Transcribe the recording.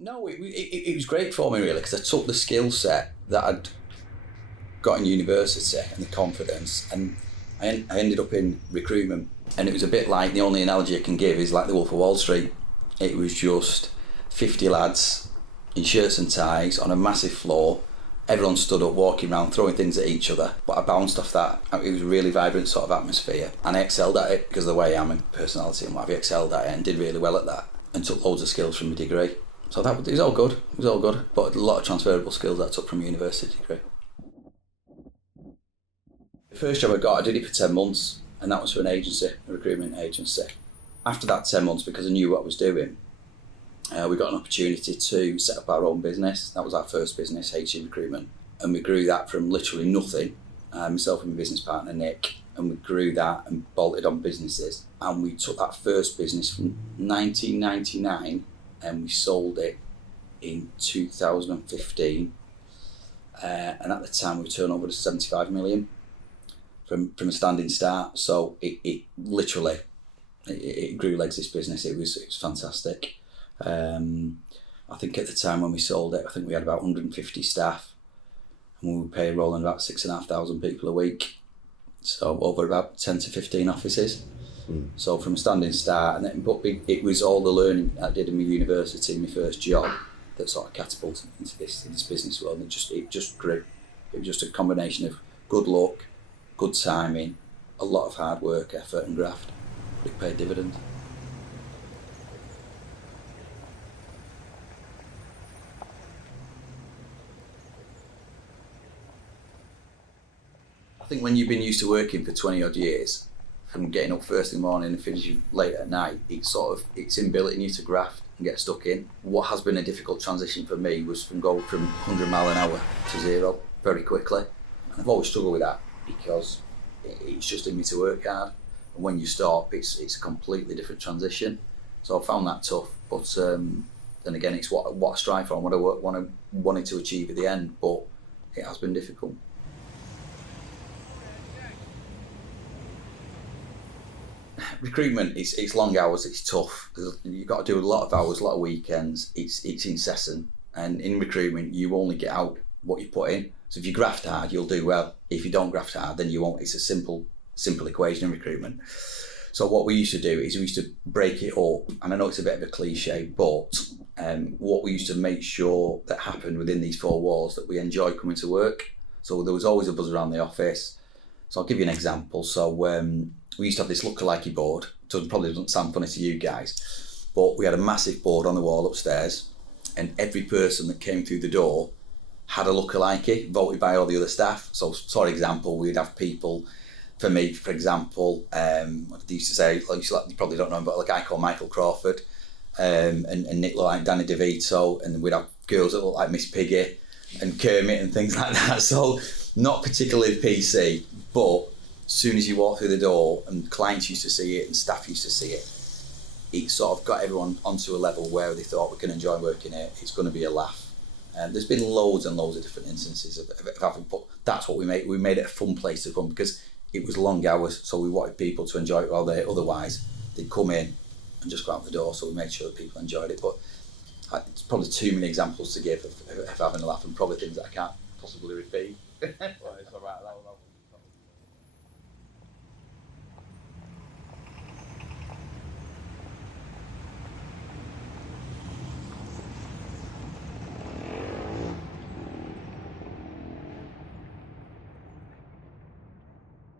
No, it was great for me really because I took the skill set that I'd got in university and the confidence, and I ended up in recruitment. And it was a bit like, the only analogy I can give is like the Wolf of Wall Street. It was just 50 lads in shirts and ties on a massive floor. Everyone stood up, walking around, throwing things at each other. But I bounced off that. It was a really vibrant sort of atmosphere. And I excelled at it because of the way I am and personality and what have you, excelled at it and did really well at that. And took loads of skills from my degree. So it was all good. It was all good. But a lot of transferable skills that I took from a university degree. The first job I got, I did it for 10 months. And that was for an agency, a recruitment agency. After that 10 months, because I knew what I was doing, we got an opportunity to set up our own business. That was our first business, HC Recruitment. And we grew that from literally nothing, myself and my business partner, Nick, and we grew that and bolted on businesses. And we took that first business from 1999 and we sold it in 2015. And at the time we turned over to 75 million from a standing start. So it literally, it grew legs, this business. It was fantastic. I think at the time when we sold it, I think we had about 150 staff and we were payrolling about 6,500 people a week. So over about 10 to 15 offices. So from a standing start, and then, but it was all the learning I did in my university, my first job, that sort of catapulted into this business world. And it just grew. It was just a combination of good luck, good timing, a lot of hard work, effort and graft. It paid dividends. I think when you've been used to working for 20 odd years, from getting up first in the morning and finishing late at night, it's inbuilt in you to graft and get stuck in. What has been a difficult transition for me was from going from 100 mile an hour to zero very quickly. And I've always struggled with that because it's just in me to work hard. And when you stop, it's a completely different transition. So I found that tough, but then again, it's what I strive for and what I wanted to achieve at the end, but it has been difficult. Recruitment, it's long hours, it's tough. You've got to do a lot of hours, a lot of weekends. It's incessant, and in recruitment, you only get out what you put in. So if you graft hard, you'll do well. If you don't graft hard, then you won't. It's a simple equation in recruitment. So what we used to do is we used to break it up, and I know it's a bit of a cliche, but what we used to make sure that happened within these four walls, that we enjoy coming to work. So there was always a buzz around the office. So I'll give you an example. So we used to have this look-alike board. So it probably doesn't sound funny to you guys, but we had a massive board on the wall upstairs, and every person that came through the door had a look-alike voted by all the other staff. So for example, we'd have people, for me, for example, what they used to say, like, you probably don't know him, but a guy called Michael Crawford, and Nick looked like Danny DeVito, and we'd have girls that looked like Miss Piggy and Kermit and things like that. So not particularly PC, but as soon as you walk through the door and clients used to see it and staff used to see it, it sort of got everyone onto a level where they thought, we can enjoy working here, it's going to be a laugh. There's been loads and loads of different instances of having, but that's what we made it a fun place to come, because it was long hours, so we wanted people to enjoy it while otherwise they'd come in and just go out the door, so we made sure that people enjoyed it. But it's probably too many examples to give of having a laugh, and probably things that I can't possibly repeat. Well, it's all right, that